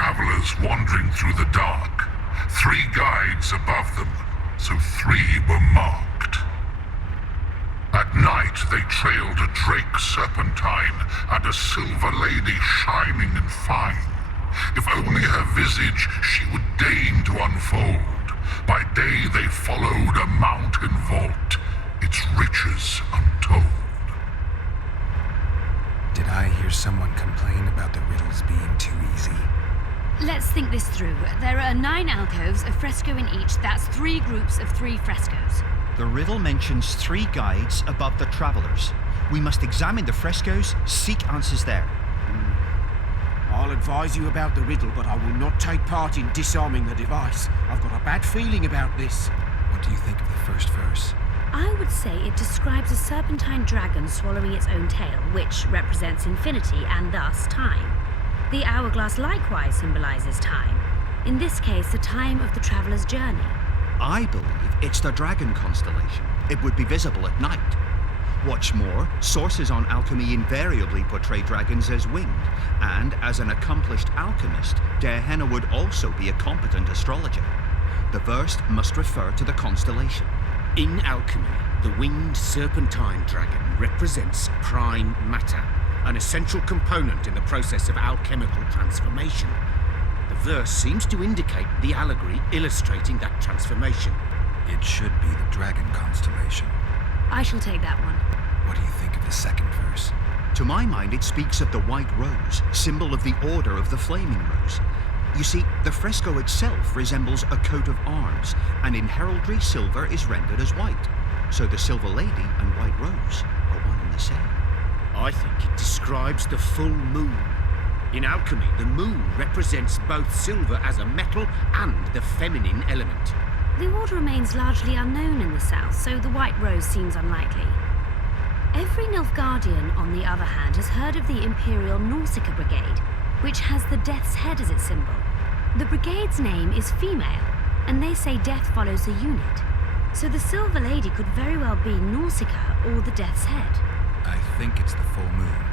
travelers wandering through the dark. 3 guides above them, so 3 were marked. At night, they trailed a drake serpentine and a silver lady shining and fine. If only her visage she would deign to unfold. By day they followed a mountain vault, its riches untold. Did I hear someone complain about the riddles being too easy? Let's think this through. There are 9 alcoves, a fresco in each. That's 3 groups of 3 frescoes. The riddle mentions 3 guides above the travelers. We must examine the frescoes, seek answers there. I'll advise you about the riddle, but I will not take part in disarming the device. I've got a bad feeling about this. What do you think of the first verse? I would say it describes a serpentine dragon swallowing its own tail, which represents infinity and thus time. The hourglass likewise symbolizes time. In this case, the time of the traveler's journey. I believe it's the dragon constellation. It would be visible at night. What's more, sources on alchemy invariably portray dragons as winged, and as an accomplished alchemist, Dehenna would also be a competent astrologer. The verse must refer to the constellation. In alchemy, the winged serpentine dragon represents prime matter, an essential component in the process of alchemical transformation. The verse seems to indicate the allegory illustrating that transformation. It should be the dragon constellation. I shall take that one. What do you think of the second verse? To my mind, it speaks of the white rose, symbol of the order of the flaming rose. You see, the fresco itself resembles a coat of arms, and in heraldry, silver is rendered as white. So the Silver Lady and White Rose are one and the same. I think it describes the full moon. In alchemy, the moon represents both silver as a metal and the feminine element. The order remains largely unknown in the south, so the White Rose seems unlikely. Every Nilfgaardian, on the other hand, has heard of the Imperial Nausicaa Brigade, which has the Death's Head as its symbol. The brigade's name is female, and they say death follows the unit. So the Silver Lady could very well be Nausicaa or the Death's Head. I think it's the full moon.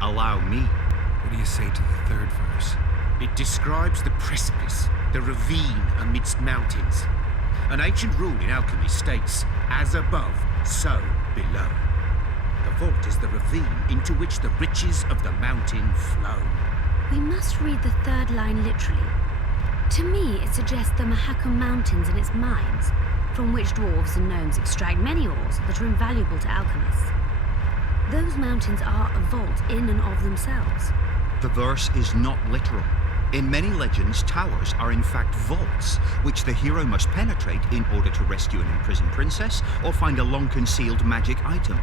Allow me. What do you say to the third verse? It describes the precipice, the ravine amidst mountains. An ancient rule in alchemy states, as above, so below. The vault is the ravine into which the riches of the mountain flow. We must read the third line literally. To me, it suggests the Mahakam Mountains and its mines, from which dwarves and gnomes extract many ores that are invaluable to alchemists. Those mountains are a vault in and of themselves. The verse is not literal. In many legends, towers are in fact vaults, which the hero must penetrate in order to rescue an imprisoned princess or find a long-concealed magic item.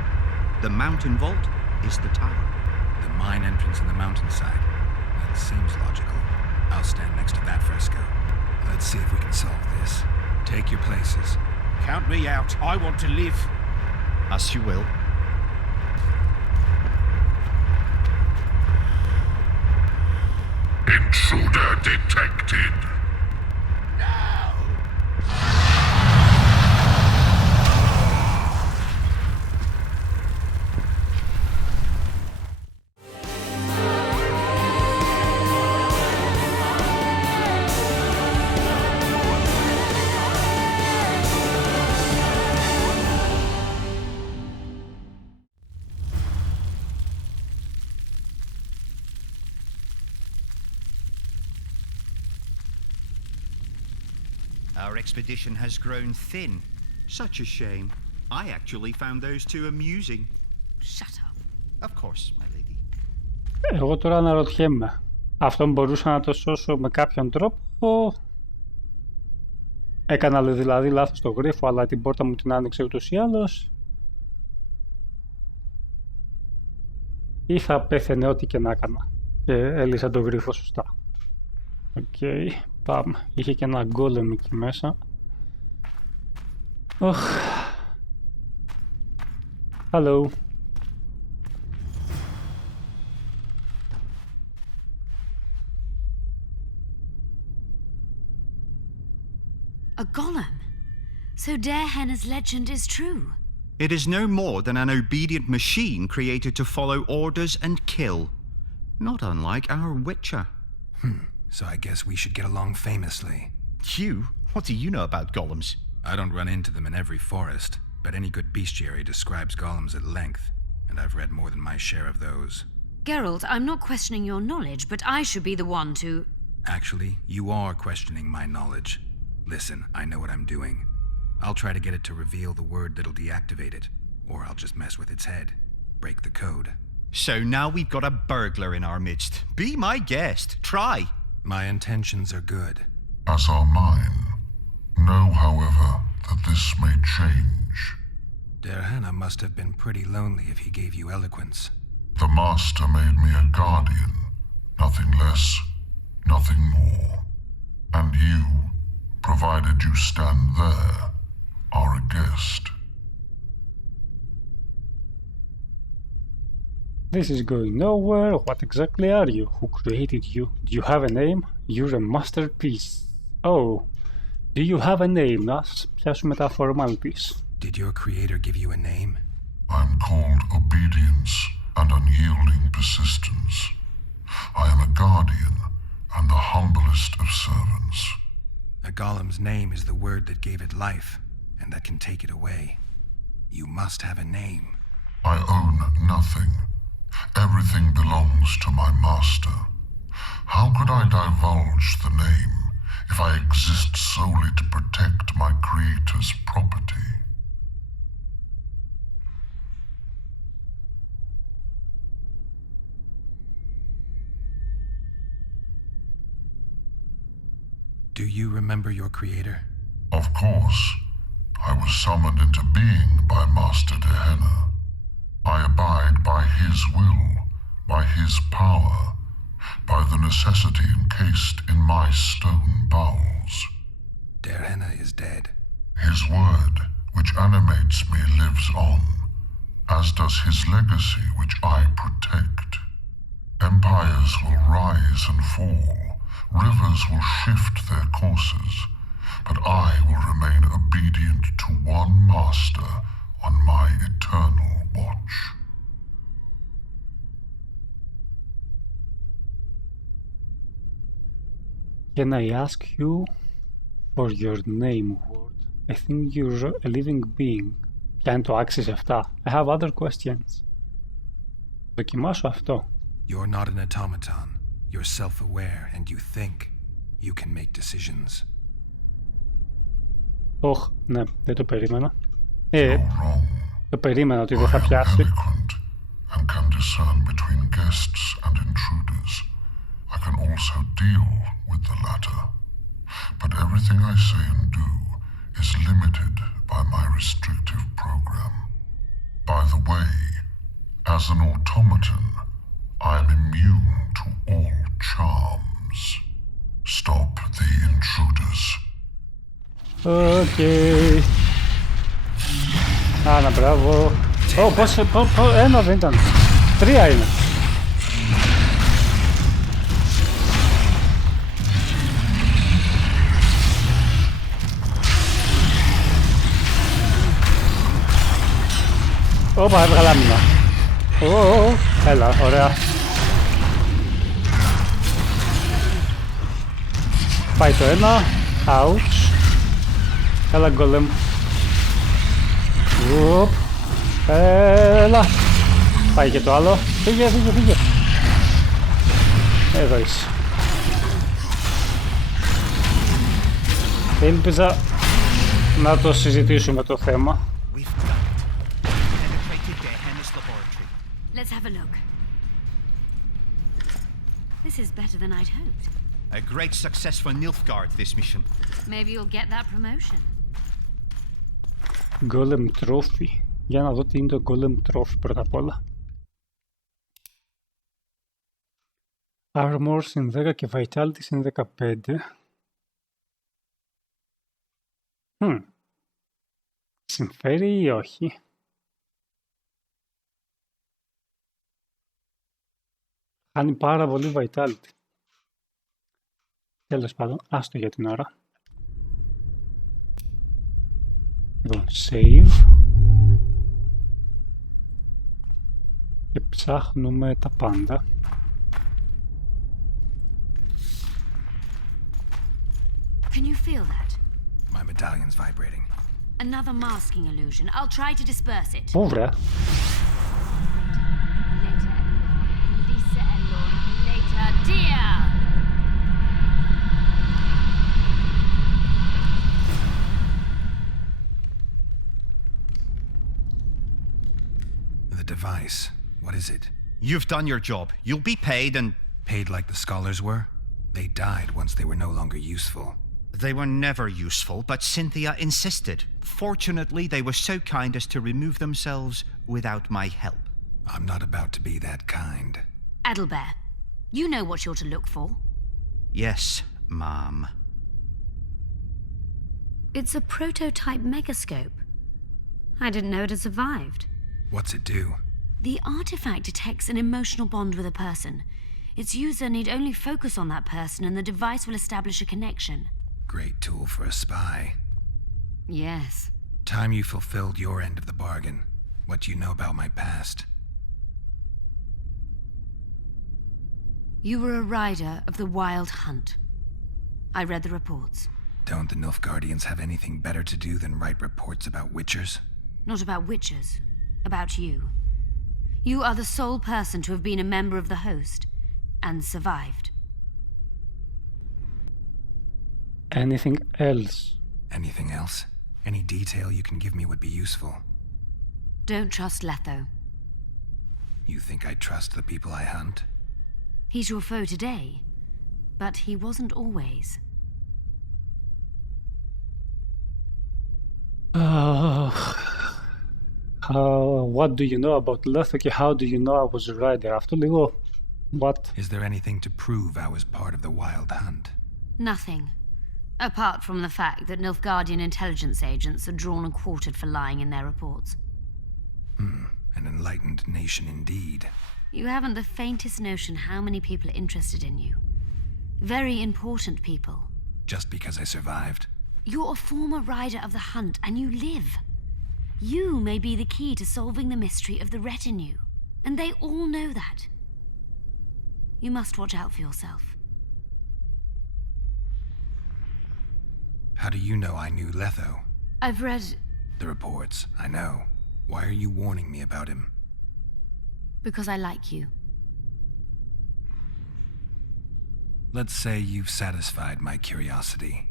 The mountain vault is the tower. The mine entrance in the mountainside. That seems logical. I'll stand next to that fresco. Let's see if we can solve this. Take your places. Count me out. I want to live. As you will. Intruder detected. Our expedition has grown thin. Such a shame. I actually found those two amusing. Shut up. Of course, my lady. Εγώ τώρα αναρωτιέμαι. Αυτό μπορούσα να το σώσω με κάποιον τρόπο? Έκανα δηλαδή λάθος το γρίφο, αλλά την πόρτα μου την άνοιξε ούτως ή άλλως. Ή θα πέθαινε ό,τι και να έκανα. Και έλυσα το γρίφο σωστά. Οκ, πάμε. Είχε και ένα γκόλεμ εκεί μέσα. Hello. A golem. So Dehenna's legend is true. It is no more than an obedient machine created to follow orders and kill. Not unlike our Witcher. so I guess we should get along famously. You? What do you know about golems? I don't run into them in every forest, but any good bestiary describes golems at length, and I've read more than my share of those. Geralt, I'm not questioning your knowledge, but I should be the one to... Actually, you are questioning my knowledge. Listen, I know what I'm doing. I'll try to get it to reveal the word that'll deactivate it, or I'll just mess with its head. Break the code. So now we've got a burglar in our midst. Be my guest. Try. My intentions are good. As are mine. Know, however, that this may change. Derhana must have been pretty lonely if he gave you eloquence. The Master made me a guardian. Nothing less, nothing more. And you, provided you stand there, are a guest. This is going nowhere. What exactly are you? Who created you? Do you have a name? You're a masterpiece. Oh, do you have a name? Να πιάσουμε τα formalities. Did your creator give you a name? I'm called obedience and unyielding persistence. I am a guardian and the humblest of servants. A golem's name is the word that gave it life, and that can take it away. You must have a name. I own nothing. Everything belongs to my master. How could I divulge the name if I exist solely to protect my creator's property? Do you remember your creator? Of course. I was summoned into being by Master Derhana. I abide by his will, by his power, by the necessity encased in my stone bowels. Derhana is dead. His word, which animates me, lives on, as does his legacy, which I protect. Empires will rise and fall, rivers will shift their courses, but I will remain obedient to one master on my eternal watch. Can I ask you for your name word? I think you're a living being. Ποια είναι το άξιζε αυτά? I have other questions. Δοκιμάσω αυτό. You're not an automaton. You're self-aware and you think. You can make decisions. Ωχ, ναι, δεν το περίμενα. You're wrong. Το περίμενα ότι I δεν θα am πιάσει. eloquent and can discern between guests and intruders. I can also deal with the latter. But everything I say and do is limited by my restrictive program. By the way, as an automaton, I am immune to all charms. Stop the intruders. Οκ. Άνα, μπράβο. Ένα δεν ήταν. 3 είναι. Όπα, έβγαλα άμυνα. Έλα, ωραία. Πάει το ένα. Ouch. Έλα, γκολέμ. Έλα. Πάει και το άλλο. Φύγε. Εδώ είσαι. Ελπίζα να το συζητήσουμε το θέμα. Let's have a look. This is better than I'd hoped. A great success for Nilfgaard, this mission. Maybe you'll get that promotion. Golem Trophy. Για να δω τι είναι το Golem Trophy πρώτα απ' όλα. Armor συν 10 και Vitality συν 15. Συμφέρει ή όχι? Κάνει πάρα πολύ Vitality. Τέλος πάντων, άστο για την ώρα. Λοιπόν, save. Και ψάχνουμε τα πάντα. Can you feel that? My medallion's vibrating. Another masking illusion. I'll try to disperse it. Πού βρε? Later, Elon. Lisa Elon. Later, dear! The device. What is it? You've done your job. You'll be paid and... Paid like the scholars were? They died once they were no longer useful. They were never useful, but Cynthia insisted. Fortunately, they were so kind as to remove themselves without my help. I'm not about to be that kind. Adelbert, you know what you're to look for. Yes, Mom. It's a prototype megascope. I didn't know it had survived. What's it do? The artifact detects an emotional bond with a person. Its user need only focus on that person and the device will establish a connection. Great tool for a spy. Yes. Time you fulfilled your end of the bargain. What do you know about my past? You were a rider of the Wild Hunt. I read the reports. Don't the Nilfgaardians have anything better to do than write reports about witchers? Not about witches. About you. You are the sole person to have been a member of the host, and survived. Anything else? Anything else? Any detail you can give me would be useful. Don't trust Letho. You think I trust the people I hunt? He's your foe today, but he wasn't always. What do you know about Letho και how do you know I was a rider? Αυτό λίγο... What? Is there anything to prove I was part of the Wild Hunt? Nothing. Apart from the fact that Nilfgaardian intelligence agents are drawn and quartered for lying in their reports. An enlightened nation indeed. You haven't the faintest notion how many people are interested in you. Very important people. Just because I survived? You're a former rider of the hunt, and you live. You may be the key to solving the mystery of the retinue, and they all know that. You must watch out for yourself. How do you know I knew Letho? I've read... The reports, I know. Why are you warning me about him? because I like you. Let's say you've satisfied my curiosity.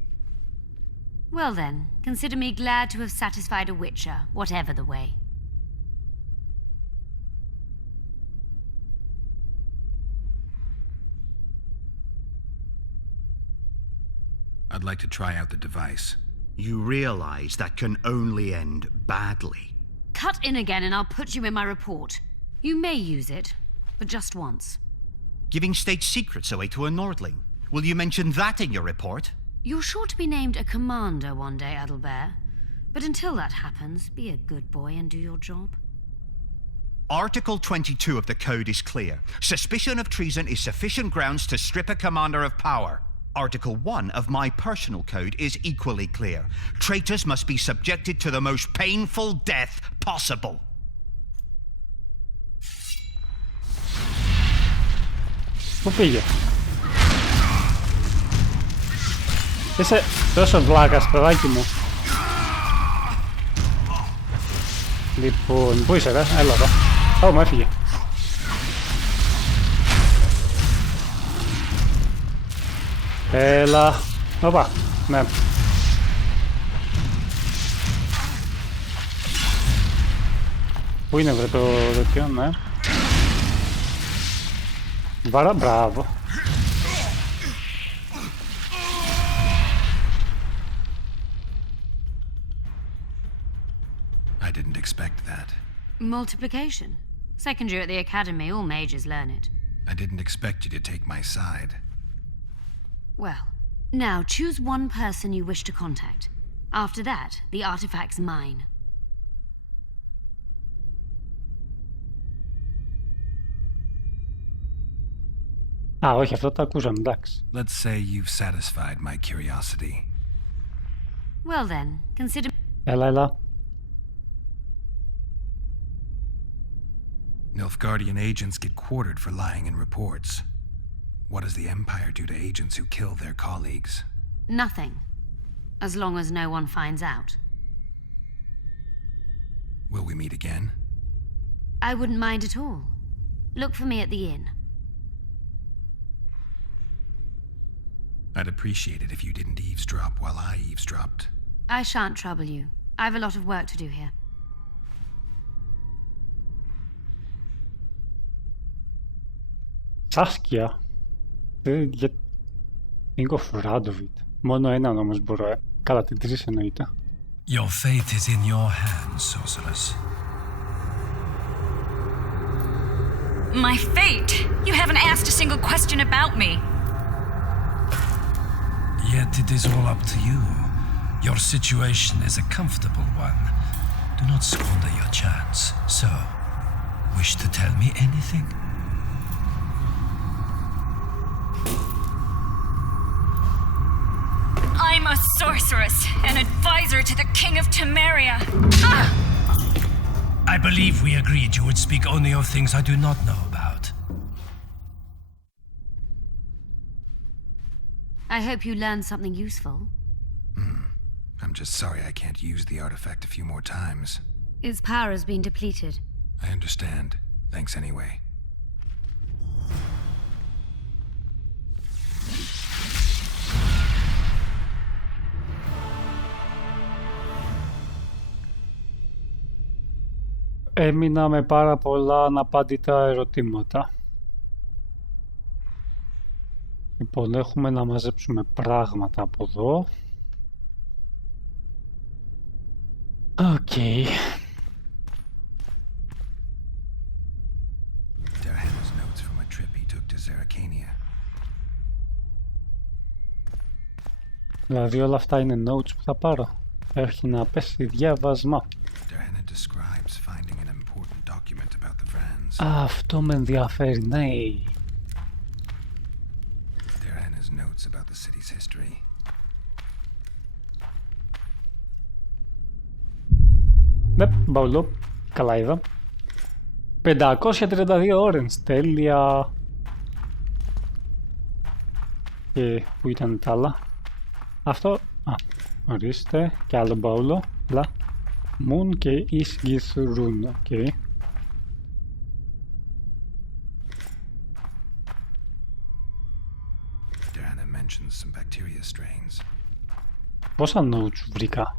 Well then, consider me glad to have satisfied a witcher, whatever the way. I'd like to try out the device. You realize that can only end badly. Cut in again and I'll put you in my report. You may use it, but just once. Giving state secrets away to a Nordling. Will you mention that in your report? You're sure to be named a commander one day, Adelbert. But until that happens, be a good boy and do your job. Article 22 of the Code is clear. Suspicion of treason is sufficient grounds to strip a commander of power. Article 1 of my personal code is equally clear. Traitors must be subjected to the most painful death possible. Πού πήγε? Είσαι τόσο βλάκας, παιδάκι μου. Λοιπόν, πού είσαι ρε? Έλα εδώ. Ω, μου έφυγε. Έλα. Οπα, ναι. Πού είναι βρε το τέτοιο, ναι. Βάρα, μπράβο. I didn't expect that. Multiplication. Second year at the academy, all mages learn it. I didn't expect you to take my side. Well, now choose one person you wish to contact. After that, the artifact's mine. Α, όχι, αυτό το ακούσαμε, εντάξει. Let's say you've satisfied my curiosity. Well then, consider... Έλα, έλα. Nilfgaardian agents get quartered for lying in reports. What does the Empire do to agents who kill their colleagues? Nothing. as long as no one finds out. Will we meet again? I wouldn't mind at all. Look for me at the inn. I'd appreciate it if you didn't eavesdrop while I eavesdropped. I shan't trouble you. I've a lot of work to do here. Σάσκια. Ink of Radovit. Μόνο έναν όμως μπορώ, Καλά, την τρεις εννοείται. Your fate is in your hands, sorceress. My fate? You haven't asked a single question about me. Yet it is all up to you. Your situation is a comfortable one. Do not squander your chance. So, wish to tell me anything? I'm a sorceress, an advisor to the King of Temeria. Ah! I believe we agreed you would speak only of things I do not know about. I hope you learned something useful. I'm just sorry I can't use the artifact a few more times. Its power has been depleted. I understand. Thanks anyway. Έμεινα με πάρα πολλά αναπάντητα ερωτήματα. Λοιπόν, έχουμε να μαζέψουμε πράγματα από εδώ. Οκ. Darhana's notes from a trip he took to Zerrikania. Δηλαδή όλα αυτά είναι notes που θα πάρω. Έχει να πέσει διάβασμα. Darhana describes finding an important document about the Vrans. Αυτό με ενδιαφέρει, ναι. Darhana's notes about the city's history. Ναι, μπαουλό. Καλά είδα. 532 ώρες, τέλεια. Και πού ήταν τα άλλα. Αυτό, ορίστε, και άλλο μπαουλό. Λα. Moon και Isgith Rune, οκ. Darhana mentions some bacteria strains. Πόσα notes βρήκα.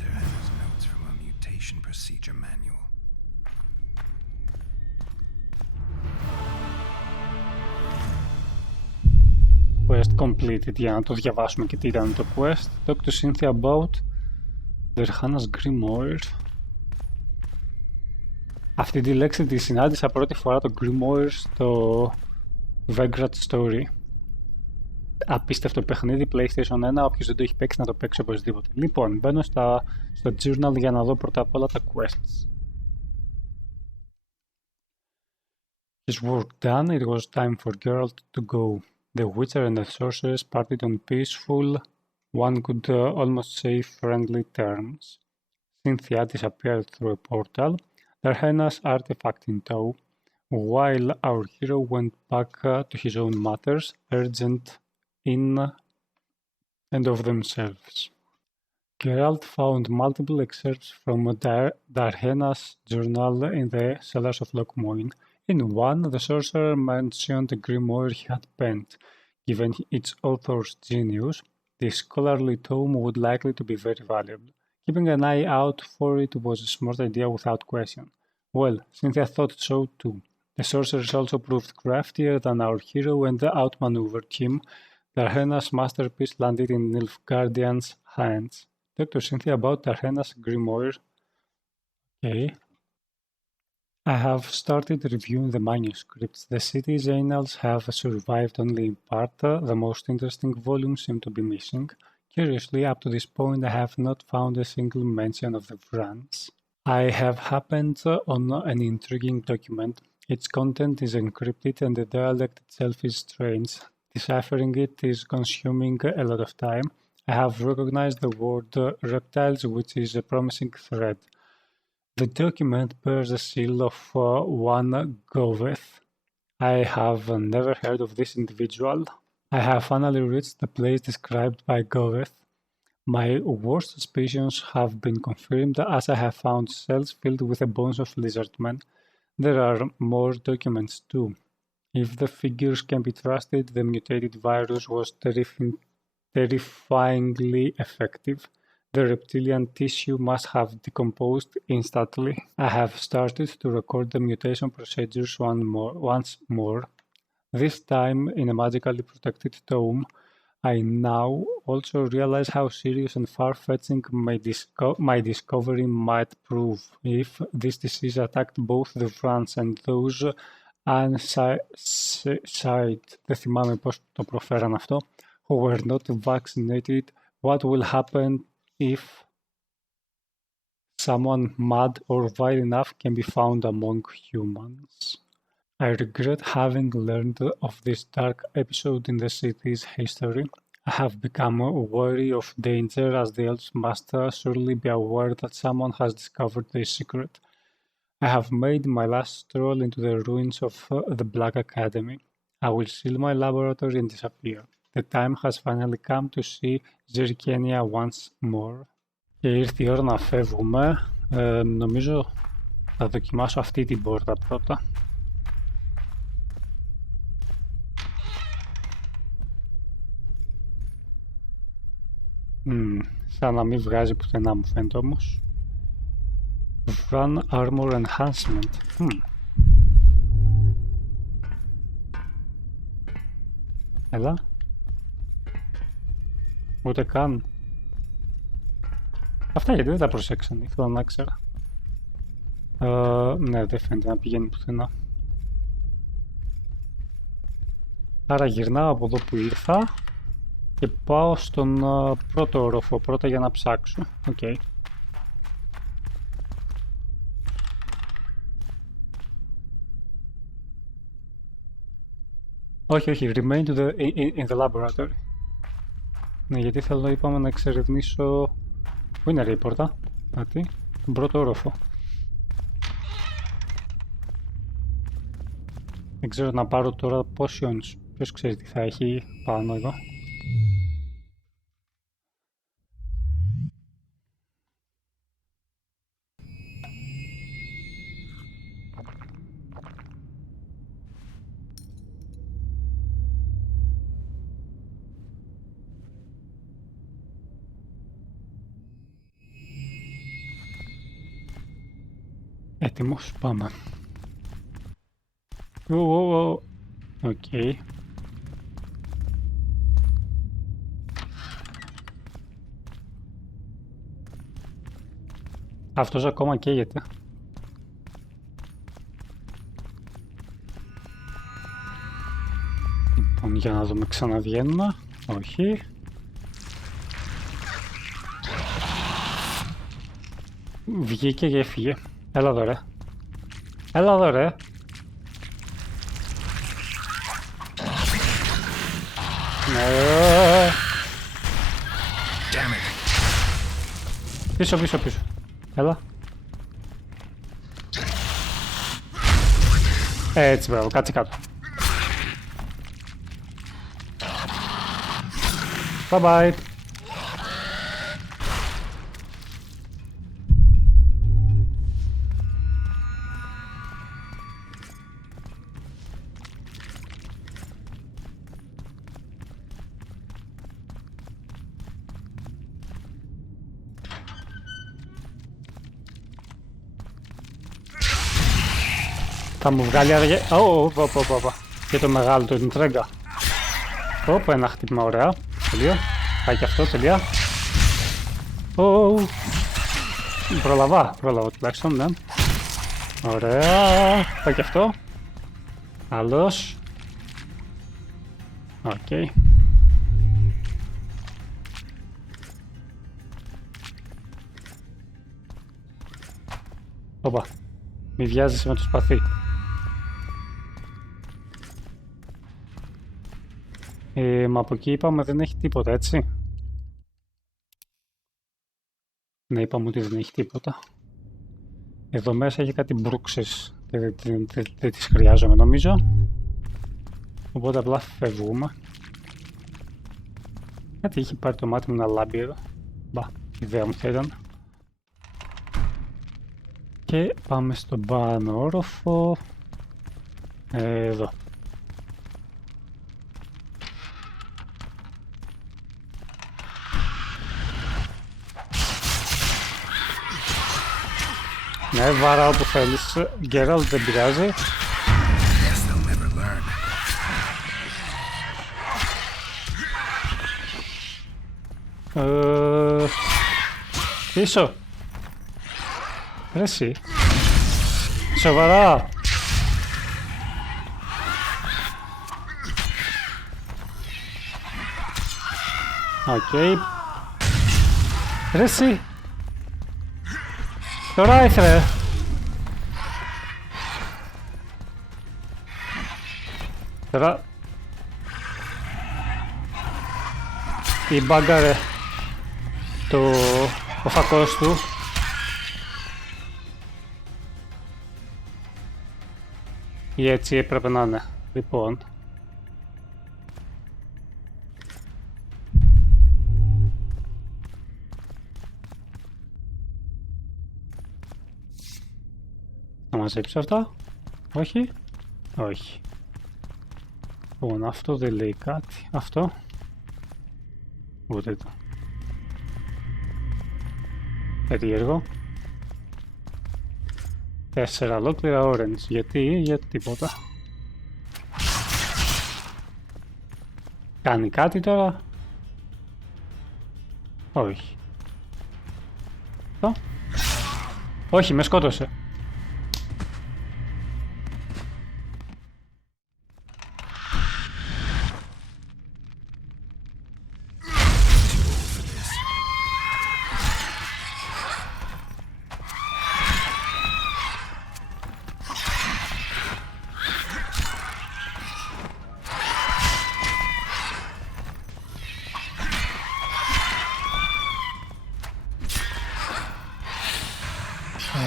Darhana's notes from a mutation procedure manual. Quest completed, για να το διαβάσουμε και τι ήταν το quest. Talk to Cynthia about Darhana's Grimoire. Αυτή τη λέξη τη συνάντησα πρώτη φορά το Grimoire στο Vagrant Story. Απίστευτο παιχνίδι, PlayStation 1, όποιος δεν το έχει παίξει να το παίξει οπωσδήποτε. Λοιπόν, μπαίνω στο journal για να δω πρώτα απ' όλα τα quests. His work done, it was time for Geralt to go. The Witcher and the Sorceress parted on peaceful, one could almost say friendly terms. Cynthia disappeared through a portal, Darhana's artifact in tow, while our hero went back to his own matters, urgent in and of themselves. Geralt found multiple excerpts from Darhana's journal in the cellars of Loch Moin. In one, the sorcerer mentioned the grimoire he had penned. Given its author's genius, the scholarly tome would likely to be very valuable. Keeping an eye out for it was a smart idea without question. Well, Cynthia thought so too. The sorceress also proved craftier than our hero and outmaneuvered him. Darhana's masterpiece landed in Nilfgaardian's hands. Talk to Cynthia about Darhana's grimoire. Okay. I have started reviewing the manuscripts. The city's annals have survived only in part. The most interesting volumes seem to be missing. Curiously, up to this point, I have not found a single mention of the Vrans. I have happened on an intriguing document. Its content is encrypted and the dialect itself is strange. Deciphering it is consuming a lot of time. I have recognized the word reptiles, which is a promising thread. The document bears the seal of one Goveth. I have never heard of this individual. I have finally reached the place described by Goveth. My worst suspicions have been confirmed as I have found cells filled with the bones of lizardmen. There are more documents too. If the figures can be trusted, the mutated virus was terrifyingly effective. The reptilian tissue must have decomposed instantly. I have started to record the mutation procedures once more. This time in a magically protected tome. I now also realize how serious and far-fetching my discovery might prove if this disease attacked both the Vrans and those unside, δεν θυμάμαι πώς το προφέραν αυτό, who were not vaccinated. What will happen if someone mad or vile enough can be found among humans? I regret having learned of this dark episode in the city's history. I have become wary of danger as the elves must surely be aware that someone has discovered their secret. I have made my last stroll into the ruins of the Black Academy. I will seal my laboratory and disappear. The time has finally come to see Zirkenia once more. Και ήρθε η ώρα να φεύγουμε. Νομίζω θα δοκιμάσω αυτή την πόρτα πρώτα. Σαν να μην βγάζει πουθενά μου φαίνεται όμως. Run Armor Enhancement. Έλα. Ούτε καν. Αυτά γιατί δεν τα προσέξανε, ήθελα να ξέρα. Ναι, δεν φαίνεται να πηγαίνει πουθενά. Άρα γυρνάω από εδώ που ήρθα και πάω στον πρώτο όροφο πρώτα για να ψάξω. Οκ. Όχι, remain in the laboratory. Ναι, γιατί θέλω, είπαμε, να εξερευνήσω... Πού είναι ρε η πόρτα? Κάτι, τον πρώτο όροφο. Δεν ξέρω να πάρω τώρα potions. Ποιος ξέρει τι θα έχει πάνω εδώ. Έτοιμος, πάμε. Οκ. Αυτός ακόμα καίγεται. Λοιπόν, για να δούμε, ξαναβγαίνουμε. Όχι. Βγήκε και έφυγε. Έλα εδώ ρε. Έλα εδώ ρε. Πίσω. Έλα. Έτσι μπράβο, κάτσε κάτω. Bye bye. Θα μου βγάλει αργέ... Και το μεγάλο, το Ιντρέγκα. Ωπ, ένα χτύπημα, ωραία. Τελείο. Πάει και αυτό, τελεία. Πρόλαβα τουλάχιστον, ναι. Ωραία. Πάει και αυτό. Άλλος. Οκ. Όπα. Μη βιάζεσαι με το σπαθί. Μα από εκεί είπαμε δεν έχει τίποτα, έτσι. Ναι, είπαμε ότι δεν έχει τίποτα. Εδώ μέσα έχει κάτι μπρούξες. Δεν τις χρειάζομαι νομίζω. Οπότε απλά φεύγουμε. Κάτι είχε πάρει το μάτι μου να λάμπει εδώ. Μπα, ιδέα μου θα ήταν. Και πάμε στον πάνω όροφο. Εδώ. Ναι, βάρα όπου θέλεις. Γκέραλτ, δεν πειράζει. Guess they'll never learn. Πίσω. Ρε εσύ. Σοβαρά. Οκ. Ρε εσύ. Τώρα ήθελε. Τώρα. Η μπάγκαρε. Ο φακός του. Ή έτσι έπρεπε να είναι. Λοιπόν. Να μαζέψω αυτά. Όχι. Όχι. Λοιπόν, αυτό δεν λέει κάτι. Αυτό. Ούτε το. Περίεργο. 4 ολόκληρα orange. Γιατί, για τίποτα. Κάνει κάτι τώρα. Όχι. Το. Όχι, με σκότωσε.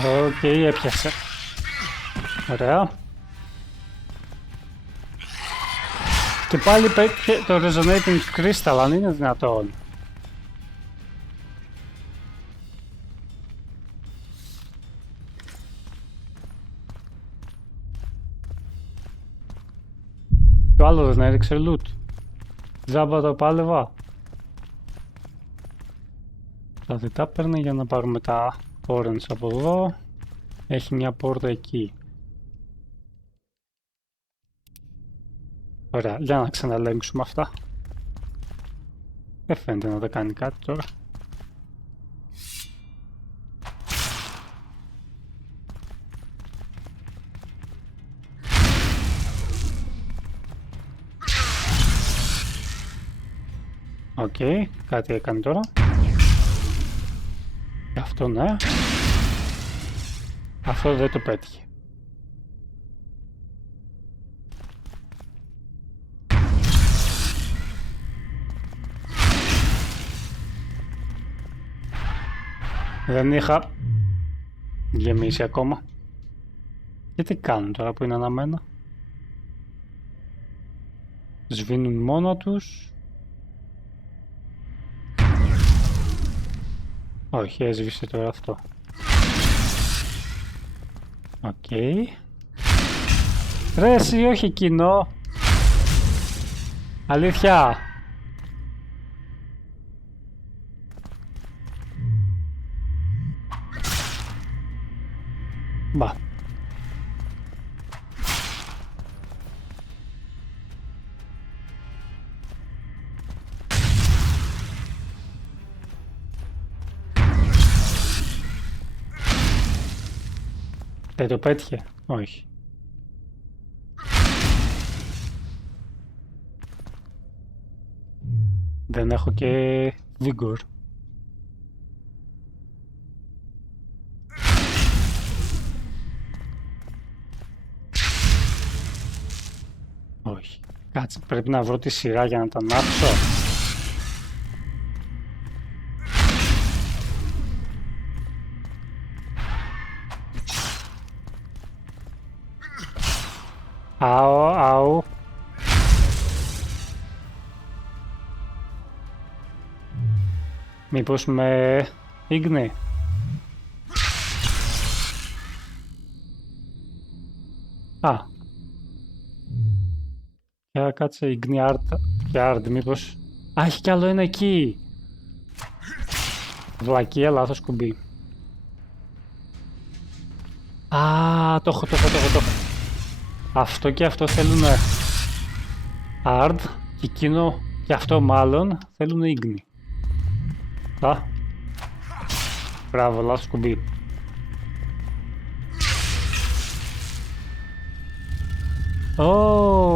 Οκ, έπιασε. Ωραία. Και πάλι πέτυχε το Resonating Crystal, αν είναι δυνατόν. Το άλλο δεν έριξε loot. Τζάμπα το πάλευα. Δηλαδή τα παίρνει για να πάρουμε τα orange από εδώ. Έχει μια πόρτα εκεί. Ωραία, για να ξαναλέγξουμε αυτά. Δεν φαίνεται να τα κάνει κάτι τώρα. Οκ, κάτι έκανε τώρα. Αυτό ναι. Αυτό δεν το πέτυχε. Δεν είχα γεμίσει ακόμα. Και τι κάνουν τώρα που είναι αναμένα. Σβήνουν μόνο τους. Όχι, έσβησε τώρα αυτό. Οκ. Ρε εσύ, όχι εκείνο. Αλήθεια. Μπα. Δεν το πέτυχε. Όχι. Δεν έχω και vigor. Όχι. Κάτσε, πρέπει να βρω τη σειρά για να τα ανάψω. Αου, αου. Μήπως με ίγνη. Α. Για κάτσε ίγνη άρτ και άρντ, μήπως... Α, έχει κι άλλο ένα εκεί. Βλακεία, λάθος κουμπί. Α, το έχω. Αυτό και αυτό θέλουν άρντ και εκείνο και αυτό μάλλον θέλουν ίγνη. Α. Μπράβο, λάθος κουμπί. Ω,